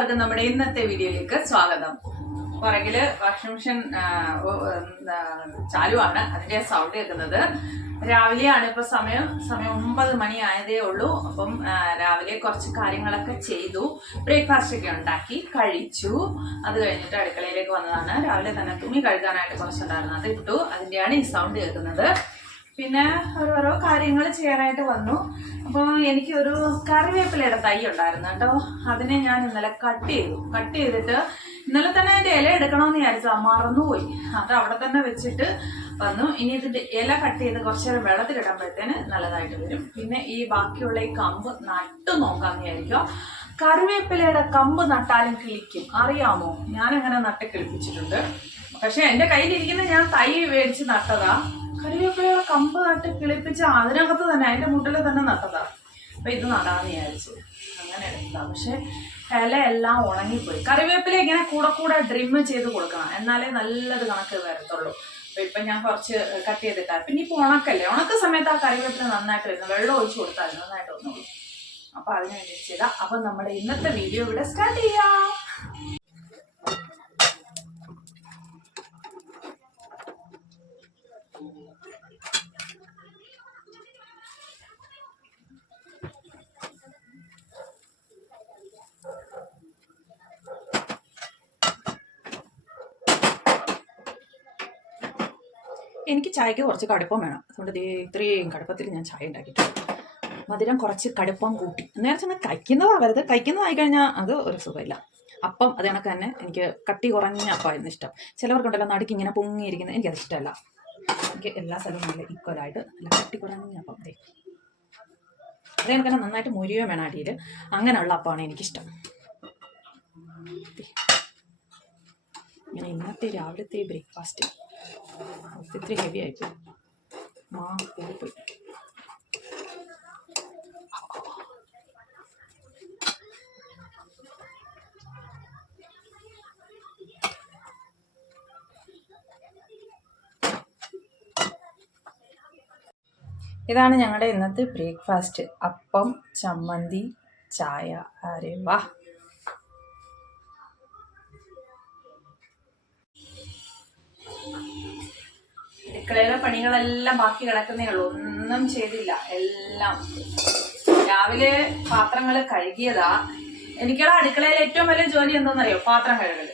എല്ലാവർക്കും നമ്മുടെ ഇന്നത്തെ വീഡിയോയിലേക്ക് സ്വാഗതം. പുറകിൽ വാഷിംഗ് മെഷീൻ ചാലുവാണ് അതിന്റെ സൗണ്ട് കേൾക്കുന്നത്. രാവിലെയാണ് ഇപ്പൊ സമയം. സമയം ഒമ്പത് മണി ആയതേ ഉള്ളൂ. അപ്പം രാവിലെ കുറച്ച് കാര്യങ്ങളൊക്കെ ചെയ്തു. ബ്രേക്ക്ഫാസ്റ്റ് ഒക്കെ ഉണ്ടാക്കി കഴിച്ചു. അത് കഴിഞ്ഞിട്ട് അടുക്കളയിലേക്ക് വന്നതാണ്. രാവിലെ തന്നെ തുണി കഴുകാനായിട്ട് കുറച്ചുണ്ടായിരുന്നു. അത് ഇട്ടു. അതിന്റെയാണ് ഈ സൗണ്ട് കേൾക്കുന്നത്. പിന്നെ ഓരോരോ കാര്യങ്ങൾ ചെയ്യാനായിട്ട് വന്നു. അപ്പോൾ എനിക്കൊരു കറിവേപ്പിലയുടെ തൈ ഉണ്ടായിരുന്നു കേട്ടോ. അതിനെ ഞാൻ ഇന്നലെ കട്ട് ചെയ്തു. കട്ട് ചെയ്തിട്ട് ഇന്നലെ തന്നെ അതിന്റെ ഇല എടുക്കണമെന്ന് വിചാരിച്ചാൽ മറന്നുപോയി. അത് അവിടെ തന്നെ വെച്ചിട്ട് വന്നു. ഇനി ഇതിന്റെ ഇല കട്ട് ചെയ്ത് കുറച്ച് നേരം വെള്ളത്തിലിടുമ്പോഴത്തേന് നല്ലതായിട്ട് വരും. പിന്നെ ഈ ബാക്കിയുള്ള ഈ കമ്പ് നട്ടു നോക്കാൻ വിചാരിക്കുക. കറിവേപ്പിലയുടെ കമ്പ് നട്ടാലും കിളിക്കും. അറിയാമോ? ഞാനങ്ങനെ നട്ട് കിളിപ്പിച്ചിട്ടുണ്ട്. പക്ഷെ എന്റെ കയ്യിലിരിക്കുന്ന ഞാൻ തൈ മേടിച്ച് നട്ടതാ. കറിവേപ്പിലയുടെ കമ്പ് നട്ട് കിളിപ്പിച്ച് അതിനകത്ത് തന്നെ അതിന്റെ മുട്ടിൽ തന്നെ നട്ടതാ. അപ്പൊ ഇത് നടാന്ന് വിചാരിച്ചു. അങ്ങനെ എടുത്തതാ പക്ഷെ എല്ലാം ഉണങ്ങിപ്പോയി. കറിവേപ്പില ഇങ്ങനെ കൂടെ കൂടെ ഡ്രിം ചെയ്ത് കൊടുക്കണം. എന്നാലേ നല്ലത് കണക്ക് വരത്തുള്ളൂ. അപ്പൊ ഇപ്പൊ ഞാൻ കുറച്ച് കട്ട് ചെയ്തിട്ടാ. പിന്നെ ഇപ്പൊ ഉണക്കല്ലേ? ഉണക്ക സമയത്ത് ആ കറിവേപ്പില നന്നായിട്ട് വരുന്നു വെള്ളം ഒഴിച്ചു കൊടുത്താൽ നന്നായിട്ട് വന്നോളൂ അപ്പൊ അതിനനുസരിച്ച് ചെയ്താൽ ചെയ്താ. അപ്പൊ നമ്മുടെ ഇന്നത്തെ വീഡിയോ ഇവിടെ സ്റ്റാർട്ട് ചെയ്യാം. എനിക്ക് ചായക്ക് കുറച്ച് കടുപ്പം വേണം. അതുകൊണ്ട് ഇത്രയും കടുപ്പത്തിൽ ഞാൻ ചായ ഉണ്ടാക്കിയിട്ടുണ്ട്. മധുരം കുറച്ച് കടുപ്പം കൂട്ടി. നേരത്തെ ചെന്ന് കഴിക്കുന്നതാവരുത് കഴിക്കുന്നതായി കഴിഞ്ഞാൽ അത് ഒരു സുഖമില്ല. അപ്പം അത് കണക്ക് തന്നെ എനിക്ക് കട്ടി കുറഞ്ഞ അപ്പമായിരുന്നു ഇഷ്ടം. ചിലവർക്കുണ്ടല്ലോ നടുക്ക് ഇങ്ങനെ പൊങ്ങിയിരിക്കുന്നത്. എനിക്കത് ഇഷ്ടമല്ല. എനിക്ക് എല്ലാ സ്ഥലവും നല്ല ഈക്വലായിട്ട് നല്ല കട്ടി ഞാൻ അപ്പം അതേ കണക്ക് നന്നായിട്ട് മുരിയോ വേണം അടിയിൽ അങ്ങനെയുള്ള അപ്പമാണ് എനിക്കിഷ്ടം. ഇങ്ങനെ ഇന്നത്തെ രാവിലത്തെ ബ്രേക്ക്ഫാസ്റ്റ് ഒത്തിരി ഹെവി ആയിപ്പോയി മാ കൂടിപ്പോയി ഇതാണ് ഞങ്ങളുടെ ഇന്നത്തെ ബ്രേക്ക്ഫാസ്റ്റ്. അപ്പം ചമ്മന്തി ചായ. അരെ വാ. അടുക്കളയിലെ പണികളെല്ലാം ബാക്കി കിടക്കുന്നേ ഉള്ളൂ. ഒന്നും ചെയ്തില്ല. എല്ലാം. രാവിലെ പാത്രങ്ങൾ കഴുകിയതാ. എനിക്കുള്ള അടുക്കളയിൽ ഏറ്റവും വലിയ ജോലി എന്താണെന്നറിയോ പാത്രം കഴുകൽ.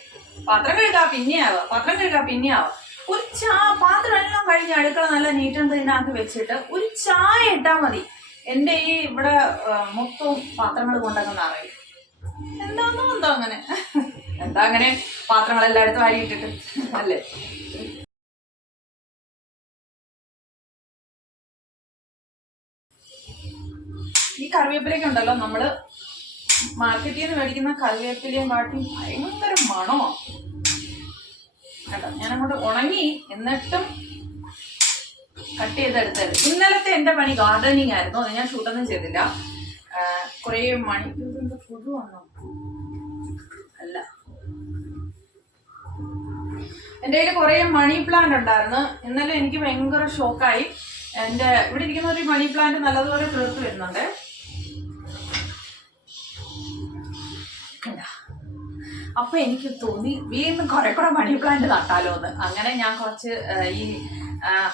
പാത്രം കഴുകാ പിന്നെയാവുക പാത്രം കഴുകാ പിന്നെയാവുക ഒരു ചാ പാത്രം എല്ലാം കഴിഞ്ഞ് അടുക്കള നല്ല നീറ്റും തന്നെ വെച്ചിട്ട് ഒരു ചായ ഇട്ടാ മതി. എന്റെ ഈ ഇവിടെ മൊത്തവും പാത്രങ്ങൾ കൊണ്ടങ്ങ് അറിയും എന്താന്നോ എന്തോ അങ്ങനെ? എന്താ അങ്ങനെ പാത്രങ്ങളെല്ലായിടത്തും ഇട്ടിട്ട് അല്ലേ? ഈ കറിവേപ്പിലയൊക്കെ ഉണ്ടല്ലോ നമ്മൾ മാർക്കറ്റിൽ നിന്ന് മേടിക്കുന്ന കറിവേപ്പിലയും കാട്ടി ഭയങ്കര മണമോ. കേട്ടോ ഞാൻ അങ്ങോട്ട് ഉണങ്ങി എന്നിട്ടും കട്ട് ചെയ്തെടുത്തായിരുന്നു ഇന്നലത്തെ എന്റെ പണി ഗാർഡനിങ് ആയിരുന്നു. അത് ഞാൻ ഷൂട്ടൊന്നും ചെയ്തില്ല. കുറേ മണി ഫുഡ് വന്നോ അല്ല. എന്റെ കയ്യിൽ കുറേ മണി പ്ലാന്റ് ഉണ്ടായിരുന്നു. ഇന്നലെ എനിക്ക് ഭയങ്കര ഷോക്കായി എന്റെ ഇവിടെ ഇരിക്കുന്ന ഒരു മണി പ്ലാന്റ് നല്ലതുപോലെ കിളിർത്ത് വരുന്നുണ്ട്. അപ്പൊ എനിക്ക് തോന്നി വീണ്ടും കുറെ കൂടെ മണി പ്ലാന്റ് നട്ടാലോ എന്ന് അങ്ങനെ ഞാൻ കുറച്ച് ഈ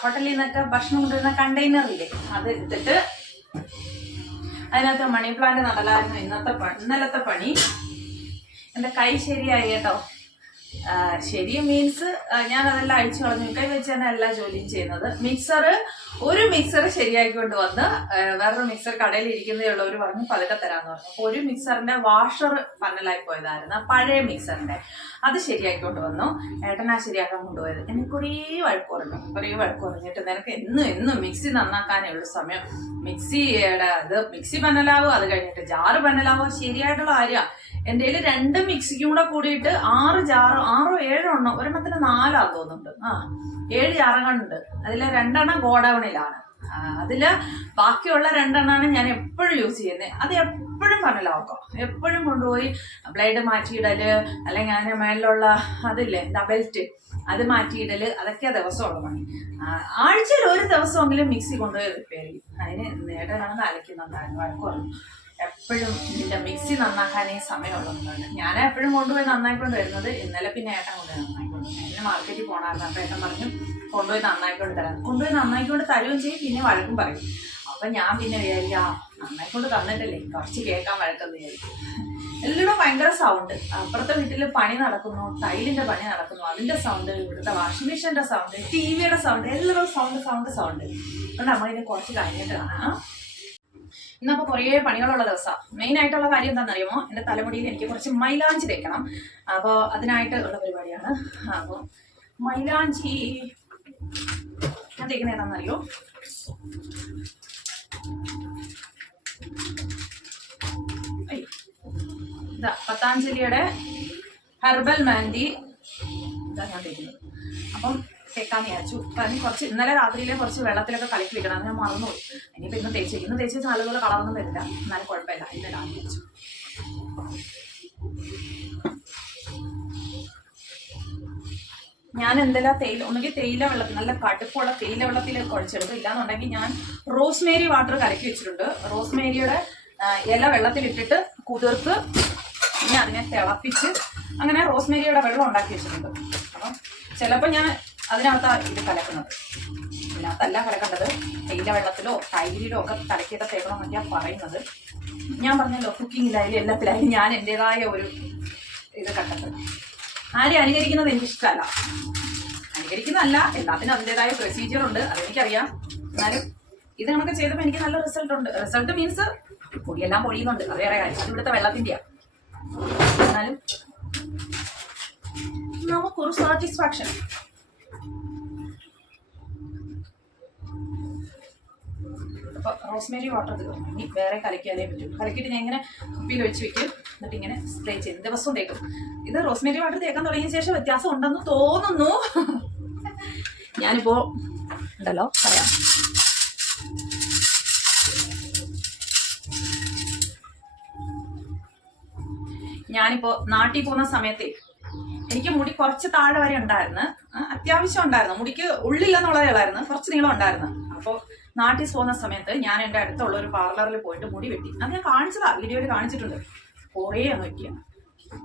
ഹോട്ടലിൽ നിന്നൊക്കെ ഭക്ഷണം കൊണ്ടുവരുന്ന കണ്ടെയ്നറില്ലേ അത് എടുത്തിട്ട് അതിനകത്ത് മണി പ്ലാന്റ് നടലായിരുന്നു ഇന്നത്തെ ഇന്നലത്തെ പണി. എന്റെ കൈ ശരിയായി കേട്ടോ. ശരി മീൻസ് ഞാൻ അതെല്ലാം അഴിച്ചു കളഞ്ഞു. കൈ വെച്ച് തന്നെ എല്ലാ ജോലിയും ചെയ്യുന്നത്. മിക്സർ ഒരു മിക്സർ ശരിയാക്കിക്കൊണ്ട് വന്ന് വേറൊരു മിക്സർ കടയിൽ ഇരിക്കുന്നതേ ഉള്ളവർ പറഞ്ഞു പതുക്കെ തരാന്ന് പറഞ്ഞു. അപ്പോൾ ഒരു മിക്സറിന്റെ വാഷർ പന്നലായി പോയതായിരുന്നു. പഴയ മിക്സറിന്റെ അത് ശരിയാക്കിക്കൊണ്ട് വന്നു. ഏട്ടനാ ശരിയാക്കാൻ കൊണ്ടുപോയത്. എനിക്ക് കുറേ വഴക്ക് പറഞ്ഞു കുറേ വഴക്ക് പറഞ്ഞിട്ട് നിനക്ക് എന്നും എന്നും മിക്സി നന്നാക്കാനേ ഉള്ളൂ സമയം മിക്സിയുടെ അത് മിക്സി പന്നലാവോ അത് കഴിഞ്ഞിട്ട് ജാറ് പന്നലാവോ ശരിയായിട്ടുള്ള കാര്യമാണ് എന്റെ കയ്യിൽ രണ്ട് മിക്സിക്കും കൂടെ കൂടിയിട്ട് ആറ് ജാറോ ആറോ ഏഴോ എണ്ണം ഒരെണ്ണത്തിന് നാലാ തോന്നുന്നുണ്ട്. ആ ഏഴ് ജാറങ്ങളുണ്ട് അതിൽ രണ്ടെണ്ണം ഗോഡൗണിലാണ്. അതിൽ ബാക്കിയുള്ള രണ്ടെണ്ണമാണ് ഞാൻ എപ്പോഴും യൂസ് ചെയ്യുന്നത് അത് എപ്പോഴും പണലാക്കും എപ്പോഴും കൊണ്ടുപോയി ബ്ലേഡ് മാറ്റിയിടൽ അല്ലെങ്കിൽ അതിന്റെ മേലിലുള്ള അതില്ലേ എന്താ ബെൽറ്റ് അത് മാറ്റിയിടൽ അതൊക്കെ ദിവസമുള്ള പണി. ആഴ്ചയിൽ ഒരു ദിവസമെങ്കിലും മിക്സി കൊണ്ടുപോയി റിപ്പയർ ചെയ്യും. അതിന് നേടാനാണ് അലക്കുന്നുണ്ടായിരുന്നു വഴക്ക് പറഞ്ഞു എപ്പോഴും ഇതിന്റെ മിക്സി നന്നാക്കാനേ സമയമുള്ളതുകൊണ്ട് ഞാൻ എപ്പോഴും കൊണ്ടുപോയി നന്നായിക്കൊണ്ട് വരുന്നത് ഇന്നലെ പിന്നെ ഏട്ടൻ കൊണ്ടുപോയി നന്നായിക്കൊണ്ട്. എന്നെ മാർക്കറ്റിൽ പോകണമായിരുന്നു അപ്പൊ ഏട്ടൻ പറഞ്ഞു കൊണ്ടുപോയി നന്നായിക്കൊണ്ട് തരാം. കൊണ്ടുപോയി നന്നായിക്കൊണ്ട് തരുകയും ചെയ്യും. പിന്നെ വഴക്കും പറയും. അപ്പൊ ഞാൻ പിന്നെ വിചാരിക്കാം നന്നായിക്കൊണ്ട് തന്നിട്ടല്ലേ കുറച്ച് കേൾക്കാൻ വഴക്കെന്ന് വിചാരിക്കും. എല്ലാം ഭയങ്കര സൗണ്ട് അപ്പുറത്തെ വീട്ടിൽ പണി നടക്കുന്നു ടൈലിന്റെ പണി നടക്കുന്നു. അതിന്റെ സൗണ്ട് ഇവിടുത്തെ വാഷിംഗ് മെഷീന്റെ സൗണ്ട് ടി വിയുടെ സൗണ്ട് എല്ലാവരും സൗണ്ട് സൗണ്ട് സൗണ്ട് അതുകൊണ്ട് നമ്മളിതിനെ കുറച്ച് കഴിഞ്ഞിട്ട് കാണാം. ഇന്നപ്പോ കുറേ പണികളുള്ള ദിവസം. മെയിൻ ആയിട്ടുള്ള കാര്യം എന്താണെന്നറിയുമോ? എന്റെ തലമുടിയിൽ എനിക്ക് കുറച്ച് മൈലാഞ്ചി തേക്കണം. അപ്പോൾ അതിനായിട്ട് ഉള്ള പരിപാടിയാണ്. അപ്പോൾ മൈലാഞ്ചി ഞാൻ തേക്കുന്നത് പത്താഞ്ജലിയുടെ ഇതാ പതാഞ്ജലിയുടെ ഹെർബൽ മാന്തി ഇതാ ഞാൻ തേക്കുന്നത്. അപ്പം കേൾക്കാൻ വിചാരിച്ചു. കാരണം കുറച്ച് ഇന്നലെ രാത്രിയിലെ കുറച്ച് വെള്ളത്തിലൊക്കെ കലക്കി വെക്കണം. അത് ഞാൻ മറന്നുപോയി. ഇനിയിപ്പോൾ ഇന്ന് തേച്ച് ഇന്ന് തേച്ച് വെച്ചാൽ നല്ലതുപോലെ കളറൊന്നും വരില്ല. എന്നാലും കുഴപ്പമില്ല. ഇന്ന് രാത്രി വെച്ചു ഞാൻ എന്തെല്ലാം തേയില ഒന്നുകിൽ തേയില വെള്ളത്തിൽ നല്ല കടുപ്പുള്ള തേയില വെള്ളത്തിൽ കുഴച്ചെടുക്കും ഇല്ലാന്നുണ്ടെങ്കിൽ ഞാൻ റോസ്മേരി വാട്ടർ കലക്കി വെച്ചിട്ടുണ്ട്. റോസ്മേരിയുടെ ഇല വെള്ളത്തിലിട്ടിട്ട് കുതിർത്ത് ഇനി അതിനെ തിളപ്പിച്ച് അങ്ങനെ റോസ്മേരിയുടെ വെള്ളം ഉണ്ടാക്കി വെച്ചിട്ടുണ്ട്. അപ്പം ചിലപ്പോൾ ഞാൻ അതിനകത്താണ് ഇത് കലക്കുന്നത്. ഇതിനകത്തല്ല കലക്കേണ്ടത്. തേയില വെള്ളത്തിലോ തൈരിലോ ഒക്കെ കലക്കിയിട്ട് തേക്കണമെന്നൊക്കെയാണ് പറയുന്നത്. ഞാൻ പറഞ്ഞല്ലോ കുക്കിങ്ങിലായാലും എല്ലാത്തിലായാലും ഞാൻ എന്റെതായ ഒരു ഇത് കണ്ടെത്തും. ആരെ അനുകരിക്കുന്നത് എനിക്കിഷ്ടമല്ല അനുകരിക്കുന്നതല്ല എല്ലാത്തിനും അതിന്റെതായ പ്രൊസീജിയർ ഉണ്ട് അതെനിക്കറിയാം. എന്നാലും ഇത് നമുക്ക് ചെയ്തപ്പോൾ എനിക്ക് നല്ല റിസൾട്ട് ഉണ്ട്. റിസൾട്ട് മീൻസ് പൊടിയെല്ലാം പൊഴിയുന്നുണ്ട് അത് വേറെ കാര്യം. ഇവിടുത്തെ വെള്ളത്തിന്റെയാണ് എന്നാലും നമുക്കൊരു സാറ്റിസ്ഫാക്ഷൻ അപ്പോൾ റോസ്മേരി വാട്ടർ തീർന്നു ഇനി വേറെ കലക്കിയാലേ പറ്റും. കലക്കിയിട്ട് ഞാൻ ഇങ്ങനെ കുപ്പിയിൽ ഒഴിച്ച് വെക്കും. എന്നിട്ട് ഇങ്ങനെ സ്പ്രേ ചെയ്ത് ദിവസവും തേക്കും. ഇത് റോസ്മേരി വാട്ടർ തേക്കാൻ തുടങ്ങിയ ശേഷം വ്യത്യാസം ഉണ്ടെന്ന് തോന്നുന്നു. ഞാനിപ്പോൾ ഉണ്ടല്ലോ പറയാം. ഞാനിപ്പോൾ നാട്ടിൽ പോകുന്ന സമയത്തെ എനിക്ക് മുടി കുറച്ച് താഴെ വരെ ഉണ്ടായിരുന്നു. അത്യാവശ്യം ഉണ്ടായിരുന്നു. മുടിക്ക് ഉള്ളില്ലെന്നുള്ളതേ ഉള്ളായിരുന്നു. കുറച്ച് നീളം ഉണ്ടായിരുന്നു. അപ്പോൾ നാട്ടിൽ പോകുന്ന സമയത്ത് ഞാൻ എന്റെ അടുത്തുള്ള ഒരു പാർലറിൽ പോയിട്ട് മുടി വെട്ടി. അത് ഞാൻ കാണിച്ചതാ. വീഡിയോയിൽ കാണിച്ചിട്ടുണ്ട്. കുറേ അങ്ങ് വെട്ടിയ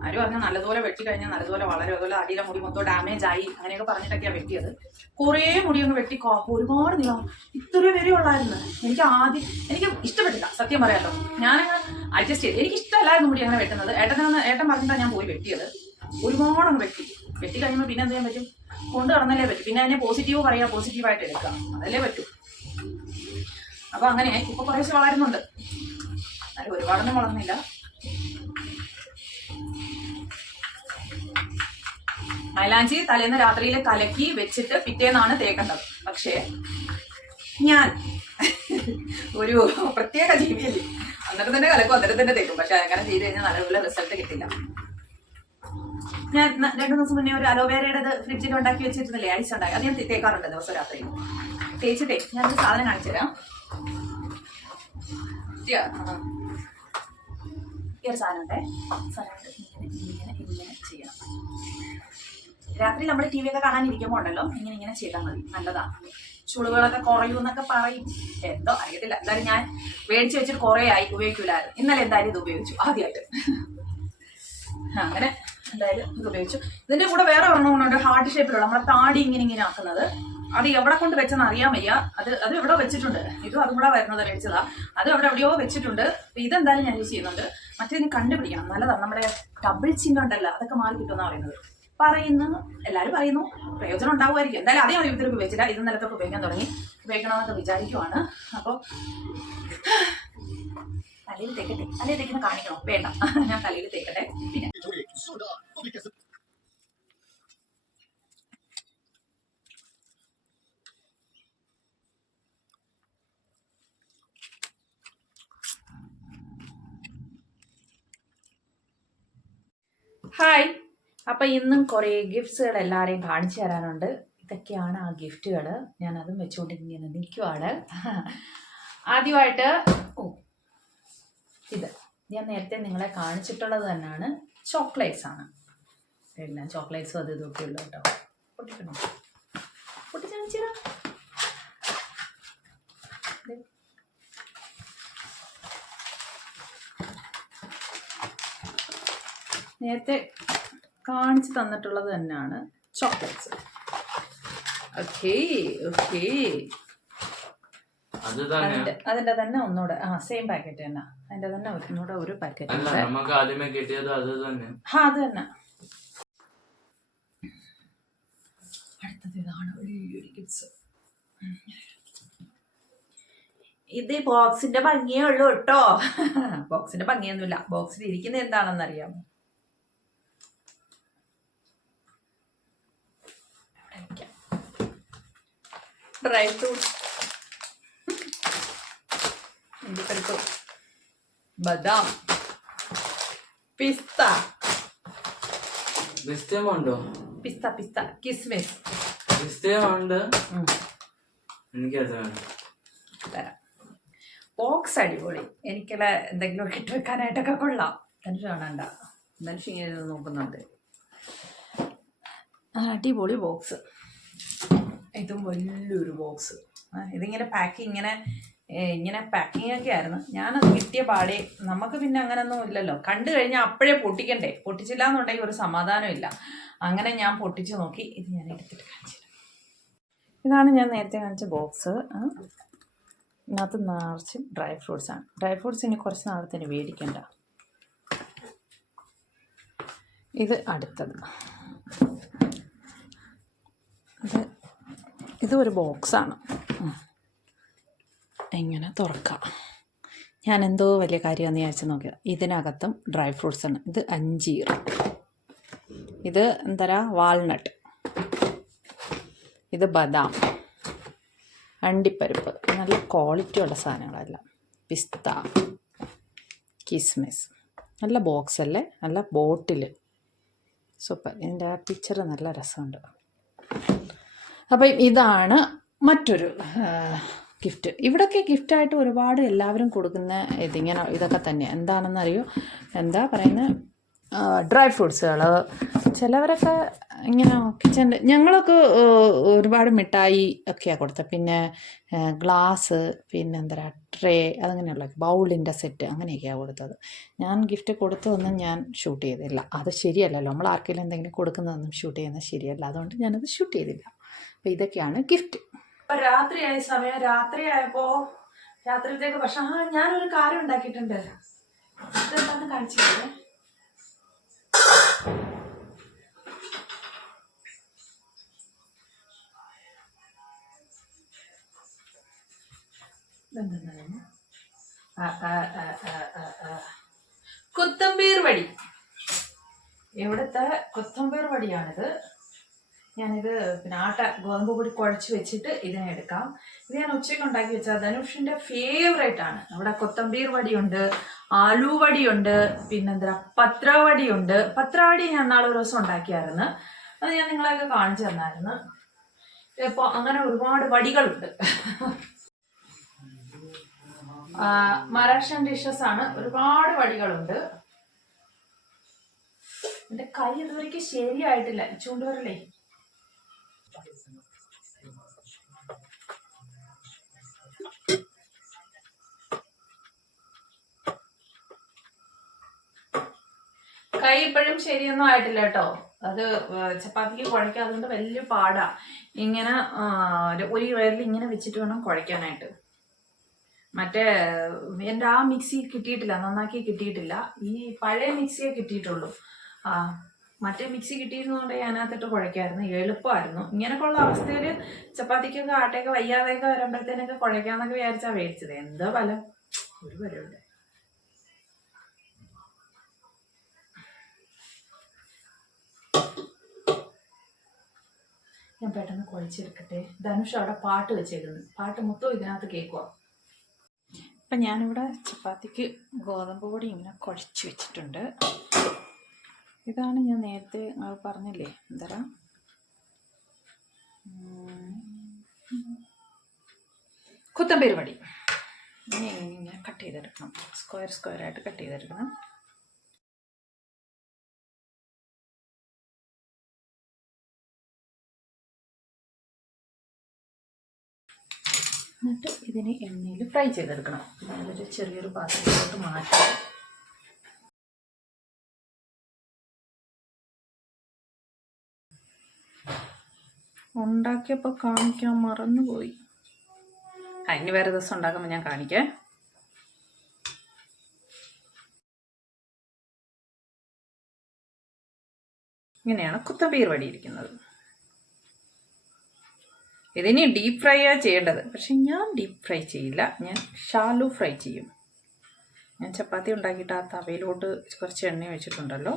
ആരും പറഞ്ഞാൽ നല്ലതുപോലെ വെട്ടി കഴിഞ്ഞാൽ നല്ലതുപോലെ വളരെ. അതുപോലെ അടിയിലെ മുടി മൊത്തം ഡാമേജ് ആയി. അങ്ങനെയൊക്കെ പറഞ്ഞിട്ടൊക്കെയാണ് വെട്ടിയത്. കുറേ മുടി ഒന്ന് വെട്ടി ഒരുപാട് നീളം. ഇത്ര വരെ ഉള്ളായിരുന്നു. എനിക്ക് ആദ്യം എനിക്ക് ഇഷ്ടപ്പെട്ടില്ല. സത്യം പറയാലോ. ഞാനങ്ങ് അഡ്ജസ്റ്റ് ചെയ്തു. എനിക്ക് ഇഷ്ടമല്ലായിരുന്നു മുടി അങ്ങനെ വെട്ടുന്നത്. ഏട്ടനെ ഏട്ടൻ പറഞ്ഞിട്ടാണ് ഞാൻ പോയി വെട്ടിയത്. ഒരുപാട് വെട്ടി. വെട്ടി കഴിയുമ്പോൾ പിന്നെ എന്ത് ചെയ്യാൻ പറ്റും? കൊണ്ട് നടന്നല്ലേ പറ്റും. പിന്നെ അതിനെ പോസിറ്റീവ് പറയാം പോസിറ്റീവായിട്ട് എടുക്കാം. അതല്ലേ പറ്റൂ. അപ്പൊ അങ്ങനെ ഇപ്പൊ കുറേശ്ശെ വളരുന്നുണ്ട്. എന്നാലും ഒരുപാടൊന്നും വളർന്നില്ല. മൈലാഞ്ചി തലേന്ന് രാത്രിയിൽ കലക്കി വെച്ചിട്ട് പിറ്റേന്നാണ് തേക്കേണ്ടത്. പക്ഷേ ഞാൻ ഒരു പ്രത്യേക ജീവിയല്ലേ. അന്നേരം തന്നെ കലക്കും അന്നേരം തന്നെ തേക്കും. പക്ഷെ അങ്ങനെ ചെയ്ത് കഴിഞ്ഞാൽ നല്ലപോലെ റിസൾട്ട് കിട്ടില്ല. ഞാൻ രണ്ടു ദിവസം മുന്നേ ഒരു അലോവേരയുടെ ഫ്രിഡ്ജിൽ ഉണ്ടാക്കി വെച്ചിരുന്നില്ലേ ഐസ് ഉണ്ടാക്കി അത് ഞാൻ തേക്കാറുണ്ട് ദിവസം രാത്രി. തേച്ചിട്ടേ ഞാൻ സാധനം കാണിച്ചു തരാം. ഒരു സാധനം ഉണ്ടേ സാധനം ചെയ്യണം. രാത്രി നമ്മൾ ടി വി ഒക്കെ കാണാനിരിക്കുമ്പോൾ ഉണ്ടല്ലോ ഇങ്ങനെ ഇങ്ങനെ ചെയ്താൽ മതി. നല്ലതാ. ചുളുകളൊക്കെ കുറയൂ എന്നൊക്കെ പറയും. എന്തോ അറിയത്തില്ല. എന്തായാലും ഞാൻ മേടിച്ച് വെച്ചിട്ട് കുറേ ആയി. ഉപയോഗിക്കൂലായിരുന്നു. ഇന്നലെ എന്തായാലും ഇത് ഉപയോഗിച്ചു ആദ്യമായിട്ട് അങ്ങനെ. എന്തായാലും ഇത് ഉപയോഗിച്ചു. ഇതിന്റെ കൂടെ വേറെ ഒരെണ്ണമുണ്ട് ഹാർഡ് ഷേപ്പിലുള്ള നമ്മുടെ താടി ഇങ്ങനെ ഇങ്ങനെ ആക്കുന്നത്. അത് എവിടെ കൊണ്ട് വെച്ചെന്ന് അറിയാൻ വയ്യ. അത് അത് എവിടെ വെച്ചിട്ടുണ്ട്. ഇതും അതും കൂടെ വരുന്നത് മേടിച്ചതാ അത് അവിടെ എവിടെയോ വെച്ചിട്ടുണ്ട്. ഇതെന്തായാലും ഞാൻ യൂസ് ചെയ്യുന്നുണ്ട്. മറ്റേതിന് കണ്ടുപിടിക്കണം. നല്ലതാണ്. നമ്മുടെ ഡബിൾ ചിഹ്നം ഉണ്ടല്ലോ അതൊക്കെ മാറി കിട്ടുമെന്നാണ് പറയുന്നത്. പറയുന്നു. എല്ലാവരും പറയുന്നു. പ്രയോജനം ഉണ്ടാവുമായിരിക്കും. എന്തായാലും അതേ അറിയത്തിൽ ഉപയോഗിച്ചില്ല. ഇത് നിലത്തൊക്കെ ഉപയോഗിക്കാൻ തുടങ്ങി. ഉപയോഗിക്കണമെന്നൊക്കെ വിചാരിക്കുവാണ്. അപ്പോൾ തലയിൽ തേക്കട്ടെ. തലയിൽ തേക്കുന്ന കാണിക്കണോ. വേണ്ട. ഞാൻ തലയിൽ തേക്കട്ടെ. പിന്നെ ഹായ് അപ്പൊ ഇന്നും കുറേ ഗിഫ്റ്റ്സുകൾ എല്ലാവരെയും കാണിച്ചു തരാനുണ്ട്. ഇതൊക്കെയാണ് ആ ഗിഫ്റ്റുകൾ ഞാൻ അതും വെച്ചുകൊണ്ട് നിൽക്കുവാണ് ആദ്യമായിട്ട് ഓ ഞാൻ നേരത്തെ നിങ്ങളെ കാണിച്ചിട്ടുള്ളത് തന്നെയാണ് ചോക്ലേറ്റ്സ് ആണ്. പിന്നെ ചോക്ലേറ്റ്സും അത് ഇതൊക്കെ ഉള്ളു കേട്ടോ. പൊട്ടിക്കണോ? പൊട്ടിച്ച് കാണിച്ചുതരാം. നേരത്തെ കാണിച്ചു തന്നിട്ടുള്ളത് തന്നെയാണ് ചോക്ലേറ്റ്സ് ഓക്കേ ഓക്കേ അത് തന്നെ. അതിന്റെ അതിന്റെ തന്നെ ഒന്നുകൂടെ. ആ സെയിം പാക്കറ്റ് തന്നെ. അതിന്റെ തന്നെ ഒന്നുകൂടെ ഒരു പാക്കറ്റ് നമുക്ക് ആദ്യമേ കിട്ടിയത് അത് തന്നെ. ആ അത് തന്നെ. അടുത്തത് ഇതാണ് വലിയൊരു ഗിഫ്റ്റ്സ് ഇത് ബോക്സിന്റെ ഭംഗിയേ ഉള്ളൂ കേട്ടോ. ബോക്സിന്റെ ഭംഗിയൊന്നുമില്ല. ബോക്സിൽ ഇരിക്കുന്നത് എന്താണെന്ന് അറിയാമോ ഡ്രൈ ഫ്രൂട്ട്സ് അണ്ടിപ്പരിപ്പ് ബദാം. പിസ്ത. നിശ്ചയമുണ്ടോ പിസ്ത പിസ്ത. കിസ്മിസ്. തരാം. ബോക്സ് അടിപൊളി. എനിക്കുള്ള എന്തെങ്കിലും ഇട്ട് വെക്കാനായിട്ടൊക്കെ കൊള്ളാം. ടെൻഷൻ കാണണ്ട. മനുഷ്യ ഇങ്ങനെ നോക്കുന്നുണ്ട്. ആ, അടിപൊളി ബോക്സ്. ഇതും വലിയൊരു ബോക്സ്. ഇതിങ്ങനെ പാക്ക് ഇങ്ങനെ ഇങ്ങനെ പാക്കിംഗ് ഒക്കെ ആയിരുന്നു. ഞാനത് കിട്ടിയ പാടെ നമുക്ക് പിന്നെ അങ്ങനൊന്നും ഇല്ലല്ലോ. കണ്ടു കഴിഞ്ഞാൽ അപ്പോഴേ പൊട്ടിക്കണ്ടേ? പൊട്ടിച്ചില്ല എന്നുണ്ടെങ്കിൽ ഒരു സമാധാനം ഇല്ല. അങ്ങനെ ഞാൻ പൊട്ടിച്ചു നോക്കി. ഇത് ഞാൻ എടുത്തിട്ട് കാണിച്ചു ഇതാണ് ഞാൻ നേരത്തെ കാണിച്ച ബോക്സ് ഇതിനകത്ത് നിറച്ച് ഡ്രൈ ഫ്രൂട്ട്സ് ആണ്. ഡ്രൈ ഫ്രൂട്ട്സ് ഇനി കുറച്ച് നാളത്തിന് മേടിക്കണ്ട ഇത് അടുത്തത്. ഇത് ഇതൊരു ബോക്സാണ് എങ്ങനെ തുറക്കാം? ഞാൻ എന്തോ വലിയ കാര്യമാണെന്ന് വിചാരിച്ച് നോക്കിയത്. ഇതിനകത്തും ഡ്രൈ ഫ്രൂട്ട്സ് ആണ്. ഇത് അഞ്ചീർ ഇത് എന്താ വാൾനട്ട്. ഇത് ബദാം. അണ്ടിപ്പരിപ്പ്. നല്ല ക്വാളിറ്റി ഉള്ള സാധനങ്ങളെല്ലാം. പിസ്ത. കിസ്മിസ്. നല്ല ബോക്സ് അല്ലേ? നല്ല ബോട്ടിൽ സൂപ്പർ ഇതിന്റെ ആ പിക്ചർ നല്ല രസമുണ്ട്. അപ്പം ഇതാണ് മറ്റൊരു ഗിഫ്റ്റ് ഇവിടൊക്കെ ഗിഫ്റ്റായിട്ട് ഒരുപാട് എല്ലാവരും കൊടുക്കുന്ന ഇതിങ്ങനെ ഇതൊക്കെ തന്നെ എന്താണെന്നറിയോ? എന്താ പറയുന്നത് ഡ്രൈ ഫ്രൂട്ട്സുകൾ ചിലവരൊക്കെ ഇങ്ങനെ കിച്ചന്റെ ഞങ്ങളൊക്കെ ഒരുപാട് മിഠായി ഒക്കെയാണ് കൊടുത്തത് പിന്നെ ഗ്ലാസ് പിന്നെ എന്താ ട്രേ അതങ്ങനെയുള്ള ബൗളിന്റെ സെറ്റ് അങ്ങനെയൊക്കെയാണ് കൊടുത്തത്. ഞാൻ ഗിഫ്റ്റ് കൊടുത്തതൊന്നും ഞാൻ ഷൂട്ട് ചെയ്തില്ല. അത് ശരിയല്ലല്ലോ. നമ്മൾ ആർക്കെങ്കിലും എന്തെങ്കിലും കൊടുക്കുന്നതൊന്നും ഷൂട്ട് ചെയ്യുന്നത് ശരിയല്ല. അതുകൊണ്ട് ഞാനത് ഷൂട്ട് ചെയ്തില്ല. അപ്പോൾ ഇതൊക്കെയാണ് ഗിഫ്റ്റ് രാത്രിയായ സമയം രാത്രിയായപ്പോ രാത്രിയിലത്തേക്ക് ഭക്ഷണം. ആ ഞാനൊരു കാര്യം ഉണ്ടാക്കിയിട്ടുണ്ട്. ഇതെന്താന്ന് കാണിച്ചില്ലേ. കൊത്തമ്പീർ വടി. എവിടത്തെ കൊത്തമ്പീർ വടിയാണിത്? ഞാനിത് പിന്നെ ആട്ട ഗോതമ്പ് പൊടി കുഴച്ച് വെച്ചിട്ട് ഇതിനെ എടുക്കാം. ഇത് ഞാൻ ഉച്ചയ്ക്ക് ഉണ്ടാക്കി വെച്ചാൽ ധനുഷിന്റെ ഫേവറേറ്റ് ആണ്. അവിടെ കൊത്തമ്പീർ വടിയുണ്ട് ആലു വടിയുണ്ട് പിന്നെന്താ പത്രവടിയുണ്ട് പത്രവടി ഞാൻ നാളെ ഒരു ദിവസം ഉണ്ടാക്കിയായിരുന്നു. അത് ഞാൻ നിങ്ങളെയൊക്കെ കാണിച്ചു തന്നായിരുന്നു. ഇപ്പോൾ അങ്ങനെ ഒരുപാട് വടികളുണ്ട്. മഹാരാഷ്ട്രൻ ഡിഷസ് ആണ്. ഒരുപാട് വടികളുണ്ട്. എന്റെ കൈ ഇതുവരെയ്ക്ക് ശരിയായിട്ടില്ല. ചൂണ്ടുവരലേ കൈ ഇപ്പോഴും ശരിയൊന്നും ആയിട്ടില്ല കേട്ടോ. അത് ചപ്പാത്തിക്ക് കുഴയ്ക്കാൻ അതുകൊണ്ട് വലിയ പാടാ. ഇങ്ങനെ ഒരു- വയറിൽ ഇങ്ങനെ വെച്ചിട്ട് വേണം കുഴയ്ക്കാനായിട്ട്. മറ്റേ എന്റെ ആ മിക്സി കിട്ടിയിട്ടില്ല നന്നാക്കി കിട്ടിയിട്ടില്ല. ഈ പഴയ മിക്സിയെ കിട്ടിയിട്ടുള്ളൂ. ആ മറ്റേ മിക്സി കിട്ടിയിരുന്നതുകൊണ്ട് ഞാനകത്തിട്ട് കുഴയ്ക്കായിരുന്നു. എളുപ്പമായിരുന്നു. ഇങ്ങനെയൊക്കെയുള്ള അവസ്ഥയിൽ ചപ്പാത്തിക്കൊക്കെ ആട്ടയൊക്കെ വയ്യാതെയൊക്കെ വരുമ്പോഴത്തേനൊക്കെ കുഴയ്ക്കാന്നൊക്കെ വിചാരിച്ചാ മേടിച്ചത് എന്തോ ഫലം. ഒരു പരിപാടി ഞാൻ പെട്ടെന്ന് കുഴച്ചെടുക്കട്ടെ. ധനുഷ് അവിടെ പാട്ട് വെച്ചേക്കുന്നു. പാട്ട് മൊത്തം ഇതിനകത്ത് കേൾക്കുക അപ്പം ഞാനിവിടെ ചപ്പാത്തിക്ക് ഗോതമ്പ് പൊടി ഇങ്ങനെ കുഴച്ച് വെച്ചിട്ടുണ്ട്. ഇതാണ് ഞാൻ നേരത്തെ നിങ്ങൾ പറഞ്ഞില്ലേ? എന്തരാ? കുത്തമ്പേരുപടി ഇങ്ങനെ ഇങ്ങനെ കട്ട് ചെയ്തെടുക്കണം. സ്ക്വയർ സ്ക്വയർ ആയിട്ട് കട്ട് ചെയ്തെടുക്കണം. എന്നിട്ട് ഇതിനെ എണ്ണയിൽ ഫ്രൈ ചെയ്തെടുക്കണം. അതായത് ചെറിയൊരു പാത്രത്തിലോട്ട് മാറ്റി. ഉണ്ടാക്കിയപ്പോൾ കാണിക്കാൻ മറന്നുപോയി. അതിന് വേറെ ദിവസം ഉണ്ടാക്കുമ്പോൾ ഞാൻ കാണിക്കേ. ഇങ്ങനെയാണ് കുത്തമ്പീർ വടിയിരിക്കുന്നത്. ഇതിനി ഫ്രൈ ആ ചെയ്യേണ്ടത്. പക്ഷെ ഞാൻ ഡീപ് ഫ്രൈ ചെയ്യില്ല. ഞാൻ ഷാലു ഫ്രൈ ചെയ്യും. ഞാൻ ചപ്പാത്തി ഉണ്ടാക്കിയിട്ട് ആ തവയിലോട്ട് കുറച്ച് എണ്ണ വെച്ചിട്ടുണ്ടല്ലോ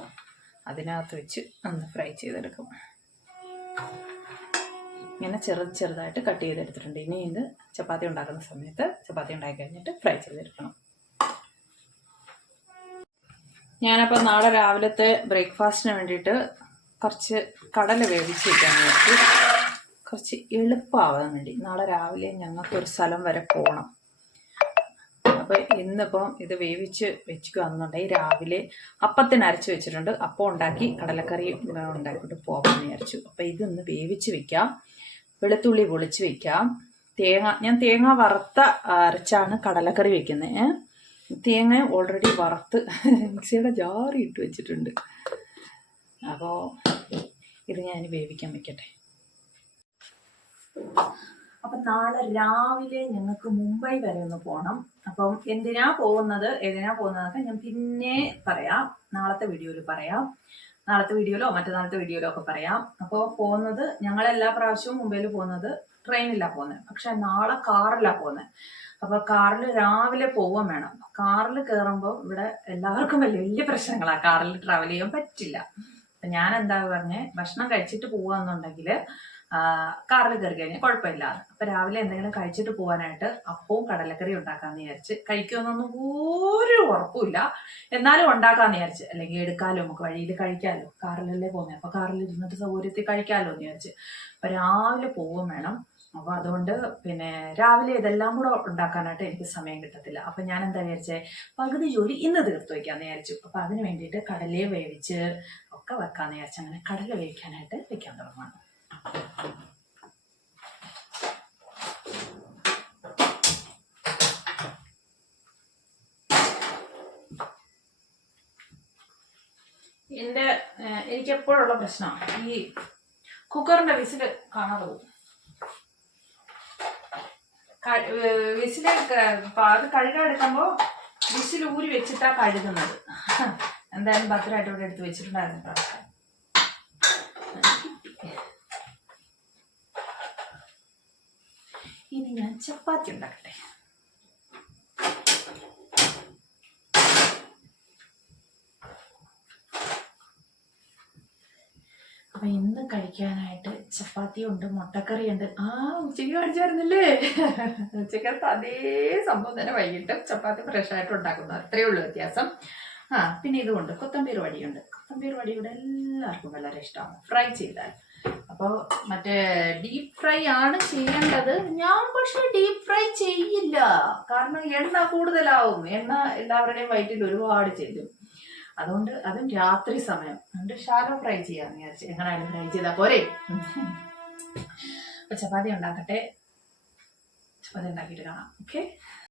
അതിനകത്ത് വെച്ച് ഒന്ന് ഫ്രൈ ചെയ്തെടുക്കും. ഇങ്ങനെ ചെറുത് ചെറുതായിട്ട് കട്ട് ചെയ്തെടുത്തിട്ടുണ്ട്. ഇനി ഇത് ചപ്പാത്തി ഉണ്ടാക്കുന്ന സമയത്ത് ചപ്പാത്തി ഉണ്ടാക്കി കഴിഞ്ഞിട്ട് ഫ്രൈ ചെയ്തെടുക്കണം. ഞാനപ്പോൾ നാളെ രാവിലത്തെ ബ്രേക്ക്ഫാസ്റ്റിന് വേണ്ടിയിട്ട് കുറച്ച് കടല വേവിച്ച് വയ്ക്കാൻ വേണ്ടി കുറച്ച് എളുപ്പമാവാൻ വേണ്ടി. നാളെ രാവിലെ ഞങ്ങൾക്കൊരു സ്ഥലം വരെ പോകണം അപ്പോൾ ഇന്നിപ്പം ഇത് വേവിച്ച് വെച്ചിക്കുകയാണെന്നുണ്ടെങ്കിൽ രാവിലെ അപ്പത്തിന് അരച്ച് വെച്ചിട്ടുണ്ട്. അപ്പം ഉണ്ടാക്കി കടലക്കറി ഉണ്ടാക്കിയിട്ട് പോകാമെന്ന് വിചാരിച്ചു. അപ്പോൾ ഇതൊന്ന് വേവിച്ച് വെക്കാം. വെളുത്തുള്ളി പൊളിച്ച് വെക്കാം. തേങ്ങ ഞാൻ തേങ്ങ വറുത്ത അരച്ചാണ് കടലക്കറി വെക്കുന്നത്. തേങ്ങ ഓൾറെഡി വറുത്ത് മിക്സിയുടെ ജാറി ഇട്ട് വെച്ചിട്ടുണ്ട്. അപ്പോൾ ഇത് ഞാൻ വേവിക്കാൻ വെക്കട്ടെ. അപ്പം നാളെ രാവിലെ ഞങ്ങൾക്ക് മുംബൈ വരെ ഒന്ന് പോകണം അപ്പം എന്തിനാ പോകുന്നത് എന്തിനാ പോകുന്നതൊക്കെ ഞാൻ പിന്നെ പറയാം. നാളത്തെ വീഡിയോയിൽ പറയാം. നാളത്തെ വീഡിയോയിലോ മറ്റന്നാളത്തെ വീഡിയോയിലോ ഒക്കെ പറയാം. അപ്പോൾ പോകുന്നത് ഞങ്ങൾ എല്ലാ പ്രാവശ്യവും മുംബൈയിൽ പോകുന്നത് ട്രെയിനിലാണ് പോകുന്നത് പക്ഷെ നാളെ കാറിലാണ് പോകുന്നത് അപ്പൊ കാറിൽ രാവിലെ പോവാൻ വേണം. കാറിൽ കയറുമ്പോൾ ഇവിടെ എല്ലാവർക്കും വലിയ വലിയ പ്രശ്നങ്ങളാണ് കാറിൽ ട്രാവൽ ചെയ്യാൻ പറ്റില്ല. അപ്പൊ ഞാൻ എന്താ പറഞ്ഞേ ഭക്ഷണം കഴിച്ചിട്ട് പോവാന്നുണ്ടെങ്കിൽ കാറിൽ കയറി കഴിഞ്ഞാൽ കുഴപ്പമില്ല. അപ്പൊ രാവിലെ എന്തെങ്കിലും കഴിച്ചിട്ട് പോകാനായിട്ട് അപ്പവും കടലക്കറി ഉണ്ടാക്കാന്ന് വിചാരിച്ച് കഴിക്കുമെന്നൊന്നും ഒരു ഉറപ്പില്ല എന്നാലും ഉണ്ടാക്കാന്ന് വിചാരിച്ച്. അല്ലെങ്കിൽ എടുക്കാലോ നമുക്ക് വഴിയിൽ കഴിക്കാലോ കാറിലല്ലേ പോകുന്നത് അപ്പൊ കാറിൽ ഇരുന്നിട്ട് സൗകര്യത്തിൽ കഴിക്കാലോ എന്ന് വിചാരിച്ച്. അപ്പൊ രാവിലെ പോവും വേണം. അപ്പൊ അതുകൊണ്ട് പിന്നെ രാവിലെ ഇതെല്ലാം കൂടെ ഉണ്ടാക്കാനായിട്ട് എനിക്ക് സമയം കിട്ടത്തില്ല. അപ്പൊ ഞാൻ എന്താ വിചാരിച്ചേ പകുതി ജോലി ഇന്ന് തീർത്ത് വയ്ക്കാന്ന് വിചാരിച്ചു. അപ്പൊ അതിന് വേണ്ടിയിട്ട് കടലയെ വേവിച്ച് ഒക്കെ വെക്കാന്ന് വിചാരിച്ചു അങ്ങനെ കടല വേവിക്കാനായിട്ട് വെക്കാൻ തുടങ്ങുകയാണ് എന്റെ എനിക്കെപ്പോഴുള്ള എനിക്ക് പ്രശ്നമാണ് ഈ കുക്കറിന്റെ വിസിൽ കാണാതെ പോകും. വിസിൽ അത് കഴുകാൻ എടുക്കുമ്പോൾ വിസിൽ ഊരി വെച്ചിട്ടാ കഴുകുന്നത്. എന്തായാലും ഭദ്രമായിട്ട് ഇവിടെ എടുത്ത് വെച്ചിട്ടുണ്ടായിരുന്നു ഇനി ഞാൻ ചപ്പാത്തി ഉണ്ടാക്കട്ടെ അപ്പൊ ഇന്ന് കഴിക്കാനായിട്ട് ചപ്പാത്തി ഉണ്ട് മുട്ടക്കറി ഉണ്ട് ആ ഉച്ചയ്ക്ക് കാണിച്ചായിരുന്നില്ലേ ഉച്ചക്കത്തെ അതേ സംഭവം തന്നെ വൈകിട്ട് ചപ്പാത്തി ഫ്രഷ് ആയിട്ട് ഉണ്ടാക്കുന്നത് അത്രയേ ഉള്ളൂ വ്യത്യാസം. ആ പിന്നെ ഇതുകൊണ്ട് കൊത്തമ്പീർ വടിയുണ്ട്. കൊത്തമ്പീർ വടി ഇവിടെ എല്ലാവർക്കും വളരെ ഇഷ്ടമാണ്. ഫ്രൈ ചെയ്താൽ അപ്പോൾ മറ്റേ ഡീപ് ഫ്രൈ ആണ് ചെയ്യേണ്ടത്. ഞാൻ പക്ഷേ ഡീപ് ഫ്രൈ ചെയ്യില്ല. കാരണം എണ്ണ കൂടുതലാവും. എണ്ണ എല്ലാവരുടെയും വയറ്റിൽ ഒരുപാട് ചെല്ലും. അതുകൊണ്ട് അതും രാത്രി സമയം. അതുകൊണ്ട് ഷാലോ ഫ്രൈ ചെയ്യാന്ന് വിചാരിച്ചു. എങ്ങനെയായാലും ഫ്രൈ ചെയ്താൽ പോരെ? ചപ്പാത്തി ഉണ്ടാക്കട്ടെ. ചപ്പാത്തി ഉണ്ടാക്കിയിട്ട് കാണാം. ഓക്കെ